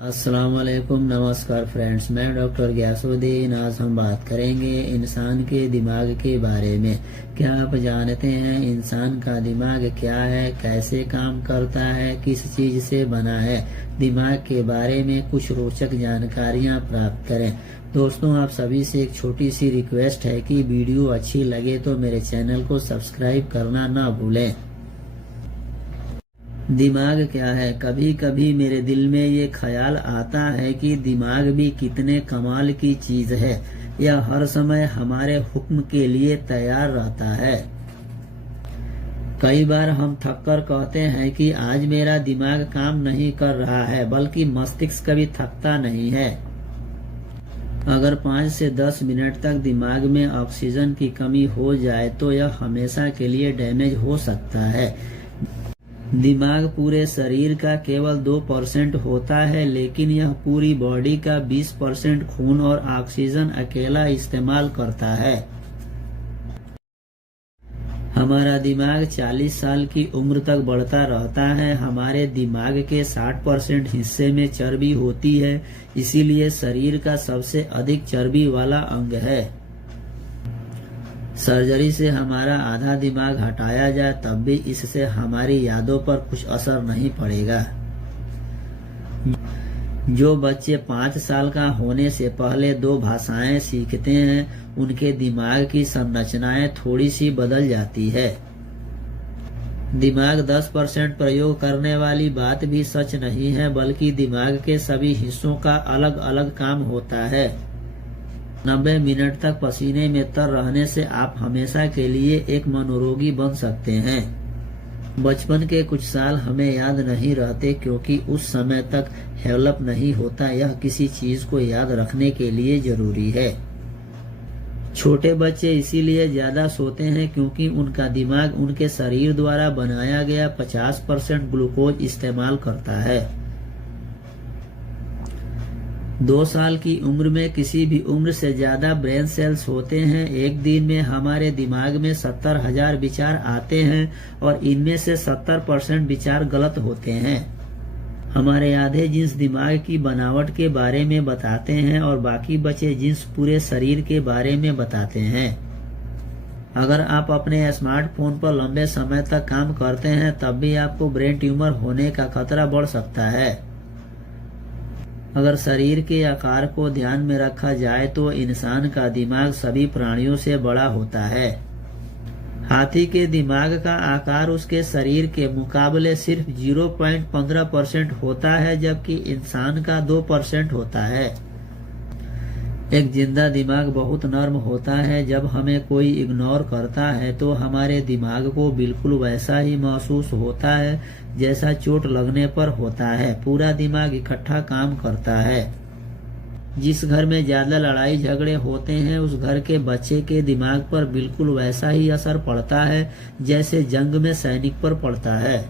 अस्सलाम वालेकुम, नमस्कार फ्रेंड्स। मैं डॉक्टर गयासुद्दीन। आज हम बात करेंगे इंसान के दिमाग के बारे में। क्या आप जानते हैं इंसान का दिमाग क्या है, कैसे काम करता है, किस चीज से बना है? दिमाग के बारे में कुछ रोचक जानकारियां प्राप्त करें। दोस्तों, आप सभी से एक छोटी सी रिक्वेस्ट है कि वीडियो अच्छी लगे तो मेरे चैनल को सब्सक्राइब करना ना भूलें। दिमाग क्या है? कभी कभी मेरे दिल में ये ख्याल आता है कि दिमाग भी कितने कमाल की चीज है। यह हर समय हमारे हुक्म के लिए तैयार रहता है। कई बार हम थककर कहते हैं कि आज मेरा दिमाग काम नहीं कर रहा है, बल्कि मस्तिष्क कभी थकता नहीं है। अगर 5 से 10 मिनट तक दिमाग में ऑक्सीजन की कमी हो जाए तो यह हमेशा के लिए डैमेज हो सकता है। दिमाग पूरे शरीर का केवल 2% होता है, लेकिन यह पूरी बॉडी का 20% खून और ऑक्सीजन अकेला इस्तेमाल करता है। हमारा दिमाग 40 साल की उम्र तक बढ़ता रहता है। हमारे दिमाग के 60% हिस्से में चर्बी होती है, इसीलिए शरीर का सबसे अधिक चर्बी वाला अंग है। सर्जरी से हमारा आधा दिमाग हटाया जाए तब भी इससे हमारी यादों पर कुछ असर नहीं पड़ेगा। जो बच्चे 5 साल का होने से पहले 2 भाषाएं सीखते हैं, उनके दिमाग की संरचनाएं थोड़ी सी बदल जाती है। दिमाग 10% प्रयोग करने वाली बात भी सच नहीं है, बल्कि दिमाग के सभी हिस्सों का अलग अलग काम होता है। 90 मिनट तक पसीने में तर रहने से आप हमेशा के लिए एक मनोरोगी बन सकते हैं। बचपन के कुछ साल हमें याद नहीं रहते, क्योंकि उस समय तक डेवलप नहीं होता। यह किसी चीज को याद रखने के लिए जरूरी है। छोटे बच्चे इसीलिए ज्यादा सोते हैं क्योंकि उनका दिमाग उनके शरीर द्वारा बनाया गया 50% ग्लूकोज इस्तेमाल करता है। 2 साल की उम्र में किसी भी उम्र से ज्यादा ब्रेन सेल्स होते हैं। एक दिन में हमारे दिमाग में 70,000 विचार आते हैं और इनमें से 70% विचार गलत होते हैं। हमारे आधे जीन्स दिमाग की बनावट के बारे में बताते हैं और बाकी बचे जीन्स पूरे शरीर के बारे में बताते हैं। अगर आप अपने स्मार्टफोन पर लंबे समय तक काम करते हैं तब भी आपको ब्रेन ट्यूमर होने का खतरा बढ़ सकता है। अगर शरीर के आकार को ध्यान में रखा जाए तो इंसान का दिमाग सभी प्राणियों से बड़ा होता है। हाथी के दिमाग का आकार उसके शरीर के मुकाबले सिर्फ 0.15% होता है, जबकि इंसान का 2% होता है। एक जिंदा दिमाग बहुत नर्म होता है। जब हमें कोई इग्नोर करता है तो हमारे दिमाग को बिल्कुल वैसा ही महसूस होता है जैसा चोट लगने पर होता है। पूरा दिमाग इकट्ठा काम करता है। जिस घर में ज्यादा लड़ाई झगड़े होते हैं उस घर के बच्चे के दिमाग पर बिल्कुल वैसा ही असर पड़ता है जैसे जंग में सैनिक पर पड़ता है।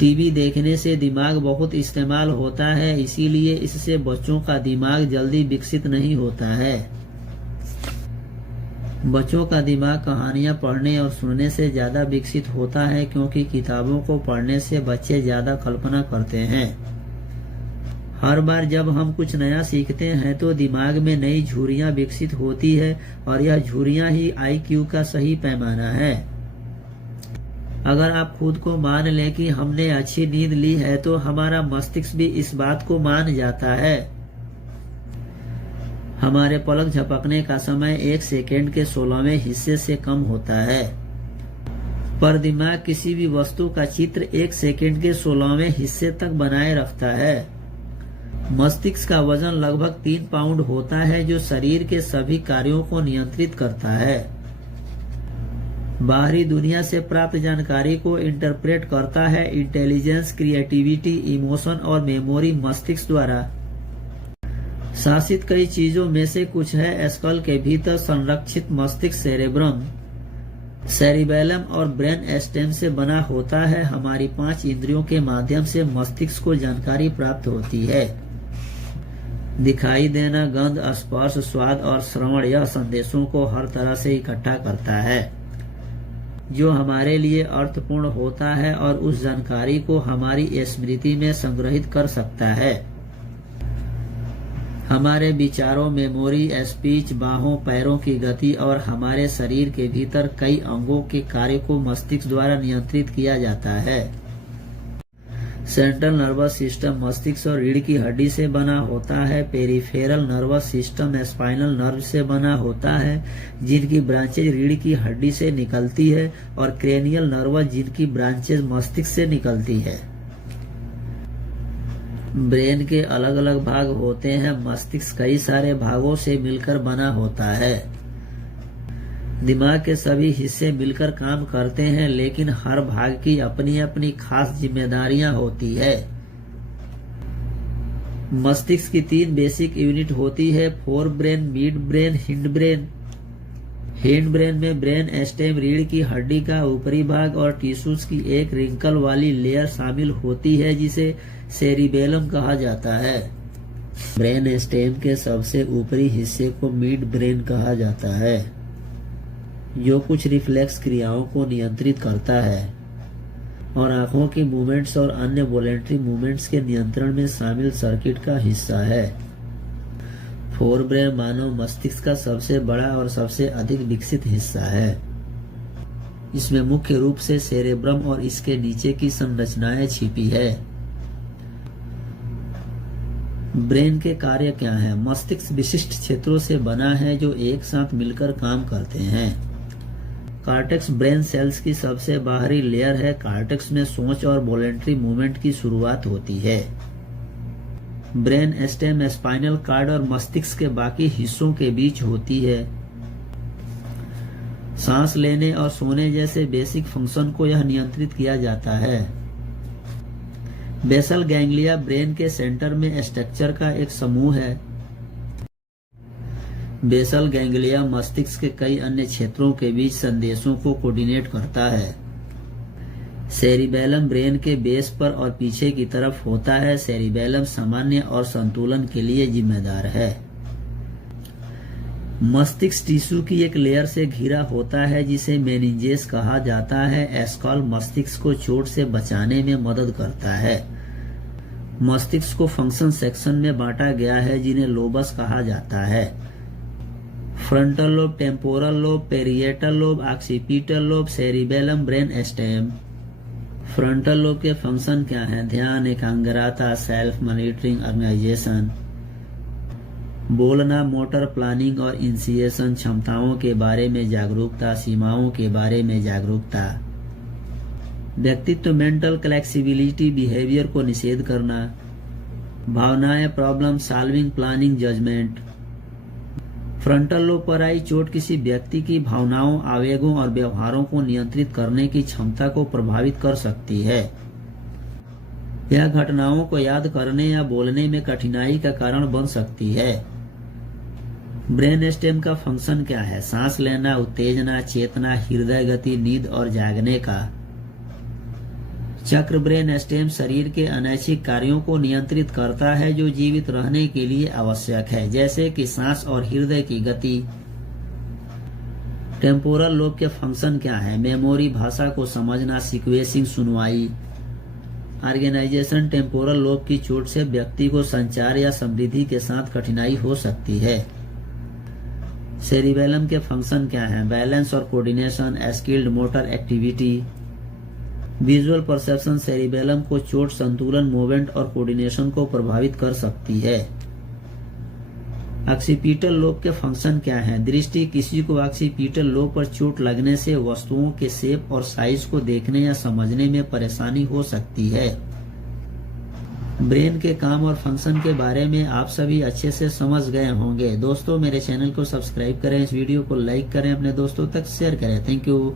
टीवी देखने से दिमाग बहुत इस्तेमाल होता है, इसीलिए इससे बच्चों का दिमाग जल्दी विकसित नहीं होता है। बच्चों का दिमाग कहानियां पढ़ने और सुनने से ज्यादा विकसित होता है, क्योंकि किताबों को पढ़ने से बच्चे ज्यादा कल्पना करते हैं। हर बार जब हम कुछ नया सीखते हैं तो दिमाग में नई झुर्रियां विकसित होती है और यह झुर्रियां ही IQ का सही पैमाना है। अगर आप खुद को मान लें कि हमने अच्छी नींद ली है तो हमारा मस्तिष्क भी इस बात को मान जाता है। हमारे पलक झपकने का समय 1 सेकेंड के 16वें हिस्से से कम होता है, पर दिमाग किसी भी वस्तु का चित्र 1 सेकेंड के 16वें हिस्से तक बनाए रखता है। मस्तिष्क का वजन लगभग 3 पाउंड होता है, जो शरीर के सभी कार्यों को नियंत्रित करता है। बाहरी दुनिया से प्राप्त जानकारी को इंटरप्रेट करता है। इंटेलिजेंस, क्रिएटिविटी, इमोशन और मेमोरी मस्तिष्क द्वारा शासित कई चीजों में से कुछ है। स्कल के भीतर संरक्षित मस्तिष्क सेरेब्रम, सेरिबेलम और ब्रेन स्टेम से बना होता है। हमारी 5 इंद्रियों के माध्यम से मस्तिष्क को जानकारी प्राप्त होती है। दिखाई देना, गंध, स्पर्श, स्वाद और श्रवण यह संदेशों को हर तरह से इकट्ठा करता है। जो हमारे लिए अर्थपूर्ण होता है और उस जानकारी को हमारी स्मृति में संग्रहित कर सकता है। हमारे विचारों, मेमोरी, स्पीच, बाहों, पैरों की गति और हमारे शरीर के भीतर कई अंगों के कार्य को मस्तिष्क द्वारा नियंत्रित किया जाता है। सेंट्रल नर्वस सिस्टम मस्तिष्क और रीढ़ की हड्डी से बना होता है। Peripheral nervous system spinal nerve से बना होता है, जिनकी ब्रांचेज रीढ़ की हड्डी से निकलती है, और क्रेनियल नर्वस, जिनकी ब्रांचेज मस्तिष्क से निकलती है। ब्रेन के अलग अलग भाग होते हैं। मस्तिष्क कई सारे भागों से मिलकर बना होता है। दिमाग के सभी हिस्से मिलकर काम करते हैं, लेकिन हर भाग की अपनी अपनी खास जिम्मेदारियां होती है। मस्तिष्क की 3 बेसिक यूनिट होती है: fore brain, mid brain, hind brain. Hind brain में ब्रेन स्टेम, रीढ़ की हड्डी का ऊपरी भाग और टिश्यूज की एक रिंकल वाली लेयर शामिल होती है, जिसे सेरिबेलम कहा जाता है। ब्रेन स्टेम के सबसे ऊपरी हिस्से को मिड ब्रेन कहा जाता है, जो कुछ रिफ्लेक्स क्रियाओं को नियंत्रित करता है और आंखों की मूवमेंट्स और अन्य वॉलेंटरी मूवमेंट्स के नियंत्रण में शामिल सर्किट का हिस्सा है। फोर ब्रेन मानव मस्तिष्क का सबसे बड़ा और सबसे अधिक विकसित हिस्सा है। इसमें मुख्य रूप से सेरेब्रम और इसके नीचे की संरचनाएं छिपी है। ब्रेन के कार्य क्या है? मस्तिष्क विशिष्ट क्षेत्रों से बना है जो एक साथ मिलकर काम करते हैं। कार्टेक्स ब्रेन सेल्स की सबसे बाहरी लेयर है। कार्टेक्स में सोच और वॉलेंटरी मूवमेंट की शुरुआत होती है। ब्रेन स्टेम स्पाइनल कार्ड और मस्तिष्क के बाकी हिस्सों के बीच होती है। सांस लेने और सोने जैसे बेसिक फंक्शन को यह नियंत्रित किया जाता है। बेसल गैंग्लिया ब्रेन के सेंटर में स्ट्रक्चर का एक समूह है। बेसल गैंग्लिया मस्तिष्क के कई अन्य क्षेत्रों के बीच संदेशों को कोऑर्डिनेट करता है। सेरिबेलम ब्रेन के बेस पर और पीछे की तरफ होता है। सेरिबेलम सामान्य और संतुलन के लिए जिम्मेदार है। मस्तिष्क टिश्यू की एक लेयर से घिरा होता है, जिसे मेनिंजेस कहा जाता है। स्कल मस्तिष्क को चोट से बचाने में मदद करता है। मस्तिष्क को फंक्शन सेक्शन में बांटा गया है, जिन्हें लोबस कहा जाता है। Frontal lobe, temporal lobe, parietal lobe, occipital lobe, cerebellum, brain stem. Frontal lobe के फंक्शन क्या हैं? ध्यान, एकाग्रता, सेल्फ मॉनिटरिंग, ऑर्गेनाइजेशन, बोलना, मोटर प्लानिंग और इनिशिएशन, क्षमताओं के बारे में जागरूकता, सीमाओं के बारे में जागरूकता, व्यक्तित्व, मेंटल फ्लेक्सिबिलिटी, बिहेवियर को निषेध करना, भावनाएं, problem solving, planning, judgement. Frontal lobe पर आई चोट किसी व्यक्ति की भावनाओं, आवेगों और व्यवहारों को नियंत्रित करने की क्षमता को प्रभावित कर सकती है। यह घटनाओं को याद करने या बोलने में कठिनाई का कारण बन सकती है। ब्रेन स्टेम का फंक्शन क्या है? सांस लेना, उत्तेजना, चेतना, हृदय गति, नींद और जागने का। चक्र ब्रेन स्टेम शरीर के अनैच्छिक कार्यों को नियंत्रित करता है जो जीवित रहने के लिए आवश्यक है, जैसे कि सांस और हृदय की गति। टेम्पोरल लोब के फंक्शन क्या है? मेमोरी, भाषा को समझना, सीक्वेंसिंग, सुनवाई। ऑर्गेनाइजेशन, टेम्पोरल लोब की चोट से व्यक्ति को संचार या समृद्धि के साथ कठिनाई हो सकती है। सेरिबेलम के फंक्शन क्या है? बैलेंस और coordination, skilled motor activity. Visual perception, cerebellum को चोट संतुलन, मूवमेंट और कोऑर्डिनेशन को प्रभावित कर सकती है। ऑक्सीपिटल लोब के फंक्शन क्या है? दृष्टि, किसी को ऑक्सीपिटल लोब पर चोट लगने से वस्तुओं के शेप और साइज को देखने या समझने में परेशानी हो सकती है। ब्रेन के काम और फंक्शन के बारे में आप सभी अच्छे से समझ गए होंगे। दोस्तों, मेरे चैनल को सब्सक्राइब करें, इस वीडियो को लाइक करें, अपने दोस्तों तक शेयर करें। Thank you.